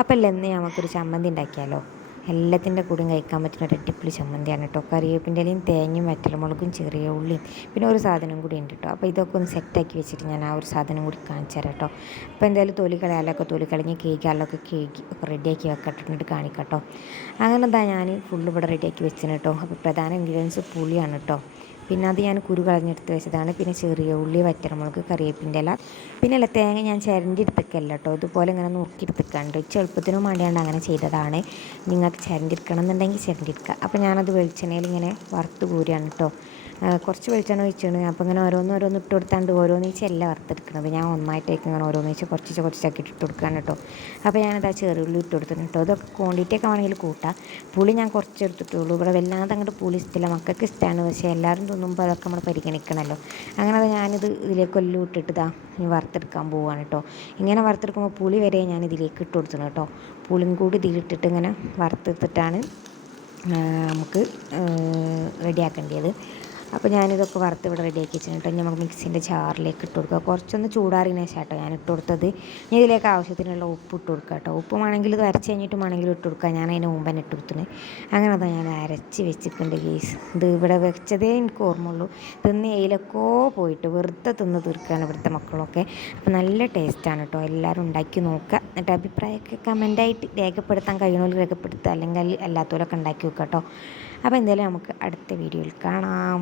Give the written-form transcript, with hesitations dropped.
അപ്പോൾ ഇന്ന് നമുക്കൊരു ചമ്മന്തി ഉണ്ടാക്കിയാലോ. എല്ലാത്തിൻ്റെ കൂടെയും കഴിക്കാൻ പറ്റുന്ന ഒരു അടിപൊളി ചമ്മന്തിയാണ് കേട്ടോ. കറിവേപ്പിൻ്റെ ഇലയും തേങ്ങയും വറ്റൽമുളകും ചെറിയ ഉള്ളിയും പിന്നെ ഒരു സാധനം കൂടി ഉണ്ട് കേട്ടോ. അപ്പോൾ ഇതൊക്കെ ഒന്ന് സെറ്റാക്കി വെച്ചിട്ട് ഞാൻ ആ ഒരു സാധനം കൂടി കാണിച്ചു തരാം കേട്ടോ. അപ്പോൾ എന്തായാലും തൊലി കളയാലൊക്കെ തൊലി കളഞ്ഞ് കേൾക്കാലൊക്കെ കേൾക്കി ഒക്കെ റെഡിയാക്കി വെക്കട്ടിട്ട് കാണിക്കാം കേട്ടോ. അങ്ങനെ എന്താ ഞാൻ ഫുള്ള് ഇവിടെ റെഡിയാക്കി വെച്ചിന് കേട്ടോ. അപ്പോൾ പ്രധാന ഇൻഗ്രീഡിയൻസ് പുളിയാണ് കേട്ടോ. പിന്നെ അത് ഞാൻ കുരു കളഞ്ഞെടുത്ത് വെച്ചതാണ്. പിന്നെ ചെറിയ ഉള്ളി, വറ്റൽമുളക്, കറിവേപ്പിൻ്റെ ഇല, പിന്നെ അല്ല തേങ്ങ ഞാൻ ചിരണ്ടി എടുത്തേക്കല്ല കേട്ടോ. ഇതുപോലെ ഇങ്ങനെ നുറുക്കി എടുത്തേക്കാണ്ട് ചെറുപ്പത്തിനും വേണ്ടിയാണ്ട് അങ്ങനെ ചെയ്തതാണ്. നിങ്ങൾക്ക് ചിരണ്ടി എടുക്കണം എന്നുണ്ടെങ്കിൽ ചിരണ്ടി എടുക്കുക. അപ്പോൾ ഞാനത് വെളിച്ചെണ്ണയിൽ ഇങ്ങനെ വറുത്ത് കോരുകയാണ് കേട്ടോ. കുറച്ച് വെളിച്ചെണ്ണ ഒഴിച്ചാണ്. അപ്പോൾ ഇങ്ങനെ ഓരോന്ന് ഇട്ട് കൊടുത്താണ്ട് ഓരോന്നീച്ചല്ല വറുത്തെടുക്കുന്നത്. ഞാൻ ഒന്നായിട്ടേക്ക് ഇങ്ങനെ ഓരോന്നീച്ച് കുറച്ചാക്കി ഇട്ട് കൊടുക്കുകയാണ് കേട്ടോ. അപ്പോൾ ഞാനത് ആ ചെറുള്ളി ഇട്ട് കൊടുത്തിട്ടുണ്ട് കേട്ടോ. ഇതൊക്കെ ക്വാണ്ടിറ്റിയൊക്കെ വേണമെങ്കിൽ കൂട്ടാം. പുളി ഞാൻ കുറച്ച് എടുത്തിട്ടുള്ളൂ. ഇവിടെ വല്ലാതെ അങ്ങോട്ട് പുളി ഇഷ്ടമില്ല, മക്കൾക്ക് ഇഷ്ടമാണ്. പക്ഷേ എല്ലാവരും തിന്നുമ്പോൾ അതൊക്കെ നമ്മൾ പരിഗണിക്കണമല്ലോ. അങ്ങനെ അത് ഞാനിത് ഇതിലേക്ക് എല്ലാം ഇട്ടിട്ട് ഇതാ ഇനി വറുത്തെടുക്കാൻ പോവുകയാണ് കേട്ടോ. ഇങ്ങനെ വറുത്തെടുക്കുമ്പോൾ പുളി വരെ ഞാൻ ഇതിലേക്ക് ഇട്ട് കൊടുത്തത് കേട്ടോ. പുളിയും കൂടി ഇതിലിട്ടിട്ട് ഇങ്ങനെ വറുത്തെടുത്തിട്ടാണ് നമുക്ക് റെഡിയാക്കേണ്ടത്. അപ്പോൾ ഞാനിതൊക്കെ വറുത്ത് ഇവിടെ റെഡിയാക്കി വെച്ചിട്ട് നമുക്ക് മിക്സിൻ്റെ ജാറിലേക്ക് ഇട്ട് കൊടുക്കുക. കുറച്ചൊന്ന് ചൂടാറിയതിന് ശേഷം കേട്ടോ ഞാൻ ഇട്ട് കൊടുത്തത്. ഇനി ഇതിലേക്ക് ആവശ്യത്തിനുള്ള ഉപ്പ് ഇട്ട് കൊടുക്കുക കേട്ടോ. ഉപ്പ് വേണമെങ്കിൽ ഇത് അരച്ച് കഴിഞ്ഞിട്ടും വേണമെങ്കിൽ ഇട്ട് കൊടുക്കുക. ഞാൻ അതിന് മുമ്പ് തന്നെ ഇട്ട് കൊടുത്തിന്. അങ്ങനെ അതാ ഞാൻ അരച്ച് വെച്ചിട്ടുണ്ട് ഗെയ്സ്. ഇത് ഇവിടെ വെച്ചതേ എനിക്ക് ഓർമ്മയുള്ളൂ. തിന്ന് ഏലക്കോ പോയിട്ട് വെറുതെ തിന്ന് തീർക്കുകയാണ് ഇവിടുത്തെ മക്കളൊക്കെ. അപ്പോൾ നല്ല ടേസ്റ്റാണ് കേട്ടോ. എല്ലാവരും ഉണ്ടാക്കി നോക്കുക. എന്നിട്ട് അഭിപ്രായമൊക്കെ കമൻറ്റായിട്ട് രേഖപ്പെടുത്താൻ കഴിയുന്നവർ രേഖപ്പെടുത്തുക, അല്ലെങ്കിൽ അല്ലാത്തവരൊക്കെ ഉണ്ടാക്കി വെക്കുക കേട്ടോ. അപ്പോൾ എന്തായാലും നമുക്ക് അടുത്ത വീഡിയോയിൽ കാണാം.